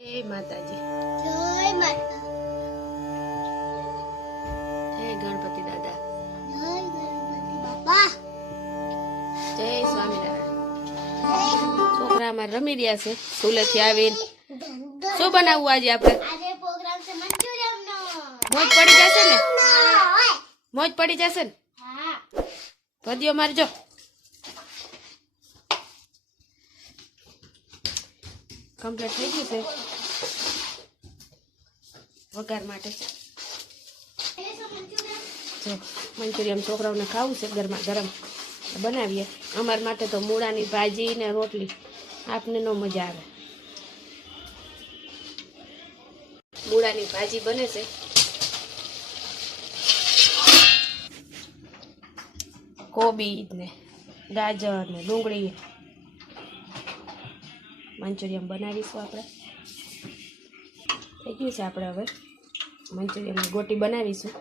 जय माताजी। जय माता। जय गणपति दादा। जय गणपति बापा। जय स्वामीनारायण। छोकरा मार रमी रह्या छे स्कूलेथी आवीने शुं बनावવું આજે આપણે? આજે પ્રોગ્રામ છે મંચુરિયમ નો। મોજ પડી જશે ને? હા મોજ પડી જશે ને? હા ભજીયો મારજો। કમ્પ્લીટ થઈ ગયું છે વઘાર માટે। જો મંચુરિયમ છોકરાઓને ખાવું છે ગરમા ગરમ બનાવીએ। અમાર માટે તો મૂળાની ભાજી ને રોટલી, આપને નો મજા આવે। મૂળાની ભાજી બને છે, કોબી ને ગાજર ને ડુંગળી મંચુરિયમ બનાવીશું આપણે। થઈ ગયું છે આપણે હવે મંચુરિયમની ગોટી બનાવીશું।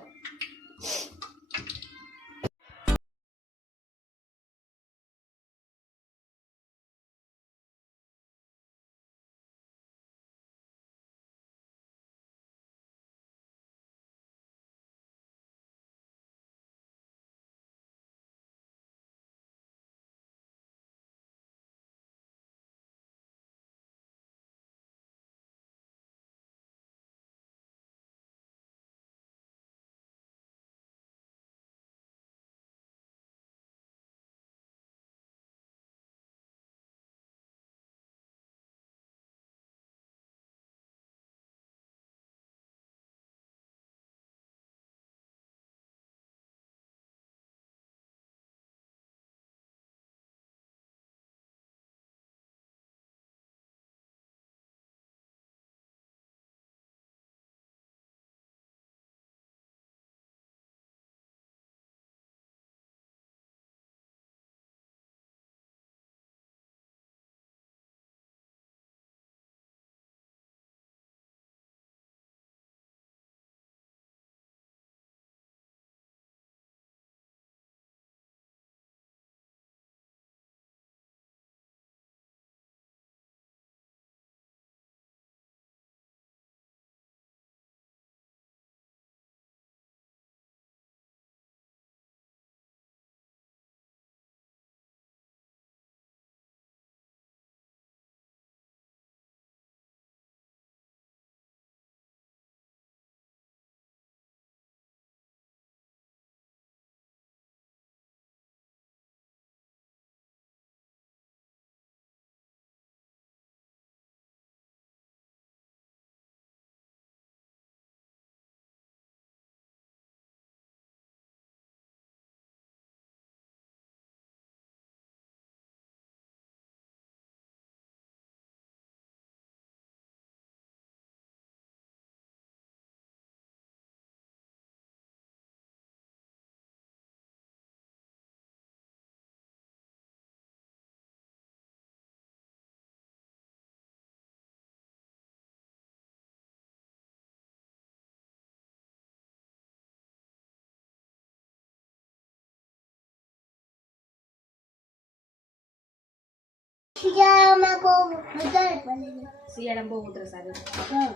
શિયાળામાં બહુ વધારે પડે છે। શિયાળામાં બહુ ઉધરસ આવે છે। હા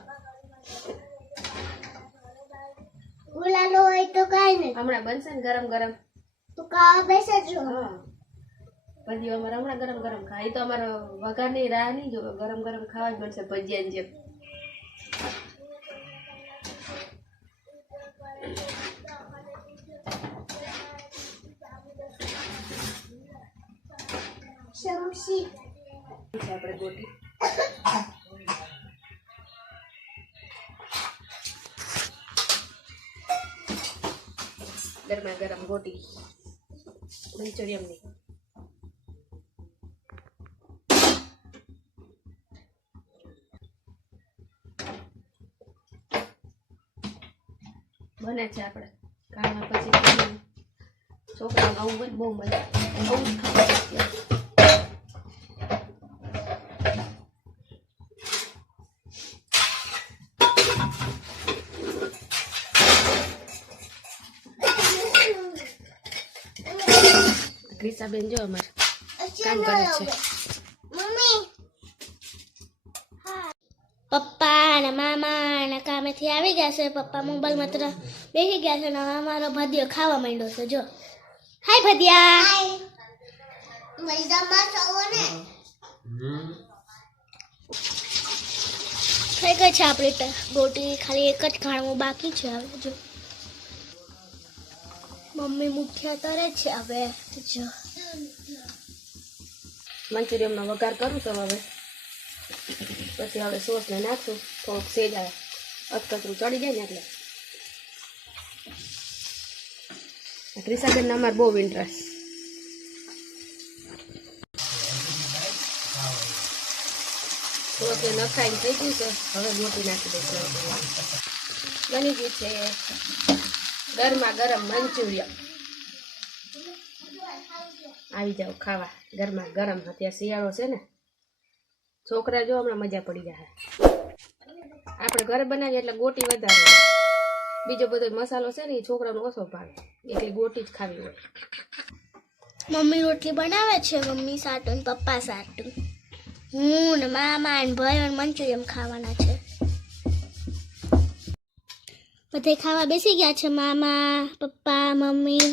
ઉલાલો હોય તો કાઈ નહીં, હમણાં બનશે ને ગરમ ગરમ તો ખાવા બેસજો। હા ભજીયો અમારે હમણાં ગરમ ગરમ ખાય તો અમારે વઘારની રાહ નહીં જોવે, ગરમ ગરમ ખાવા જ મળશે ભજીયાની જેમ। શમશી આપણે ગોટી ગરમા ગરમ ગોટી મંચુરિયમની। બને છે આપણે કામમાં પછી છોકરાઓને આવું હોય બહુ મજા આવું જ ખાવા। ગ્રીસાબેન જો અમારે કામ કરે છે। મમ્મી હા પપ્પા ને મામા ને કામેથી આવી ગયા છે. પપ્પા મોબાઈલમાં તરફ બેસી ગયા છે ને અમારો ભદિયો ખાવા માંડ્યો છે. જો હાય ભદિયા. મજામાં છો ને? થઈ ગઈ છે આપણી ગોટી. ખાલી એક જ ખાણું બાકી છે. હવે જો મમ્મી મુઠિયા તરે છે. હવે જો મંચુરિયમનો વઘાર કરું છું હવે. પછી હવે સોસને નાખશું. થોડુંક સેજ આવે અધકચરું ચડી જાય ને એટલે. ક્રિસાબેનને અમારે બહુ ઇન્ટરેસ્ટ. સોસને નખાઈને થઈ ગયું છે. હવે રોટી નાખી દઈશું. બની ગયું છે ગરમા ગરમ મંચુરિયમ. આવી જાઓ ખાવા ગરમા ગરમ. અત્યારે શિયાળો છે ને, છોકરા જો હમણાં મજા પડી જાય. આપણે ઘરે બનાવીએ એટલે ગોટી વધારે. બીજો બધો મસાલો છે ને એ છોકરાનો ઓછો ભાવે, એટલે ગોટી જ ખાવી હોય. મમ્મી રોટલી બનાવે છે. મમ્મી સાટું ને પપ્પા સાટું. હું ને મામા ને ભાઈઓ ને મંચુરિયમ ખાવાના છે. બધે ખાવા બેસી ગયા છે. મામા, પપ્પા, મમ્મી,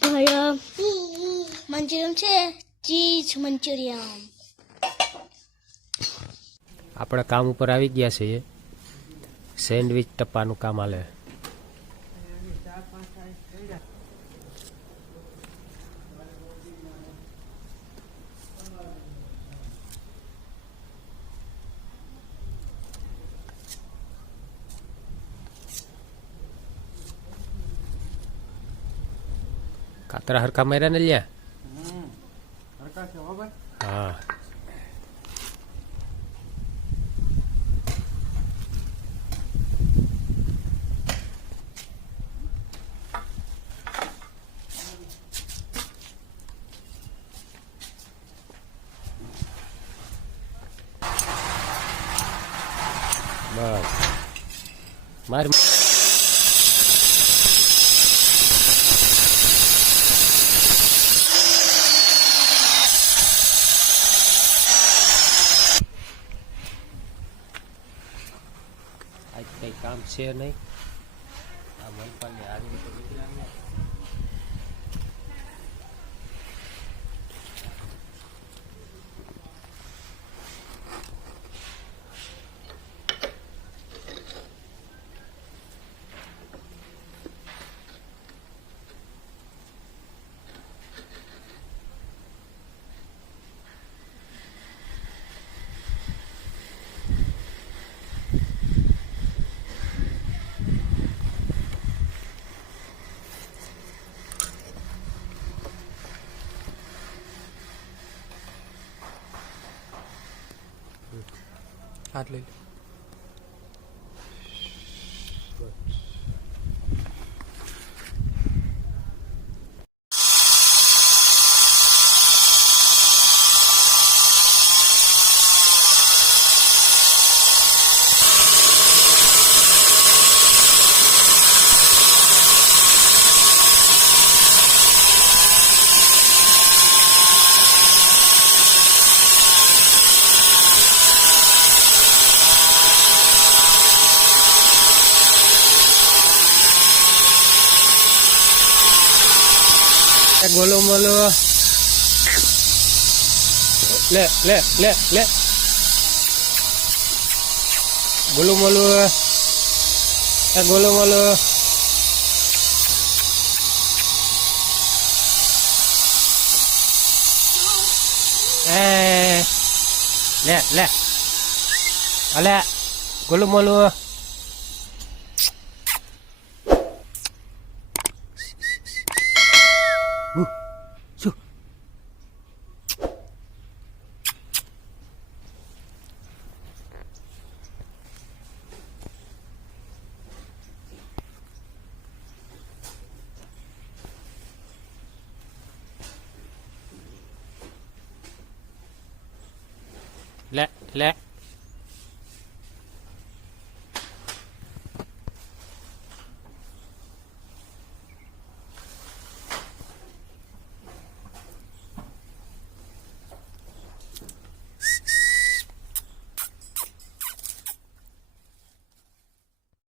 ભાઈઓ. મંચુરિયમ છે, ચીઝ મંચુરિયમ. આપણે કામ ઉપર આવી ગયા છીએ. સેન્ડવિચ ટપ્પાનું કામ હાલે. કાતરા હરખા માર્યા ને લ્યા. હા બસ મારી આજ કઈ કામ છે નહીં. આ મનપાલની આવી રીતે નીકળ્યા. હાથ લઈ બોલો બોલો. લે લે લે લે બોલો બોલો. બોલો બોલો. લે લે અલે ગોલું મોલું. લે લે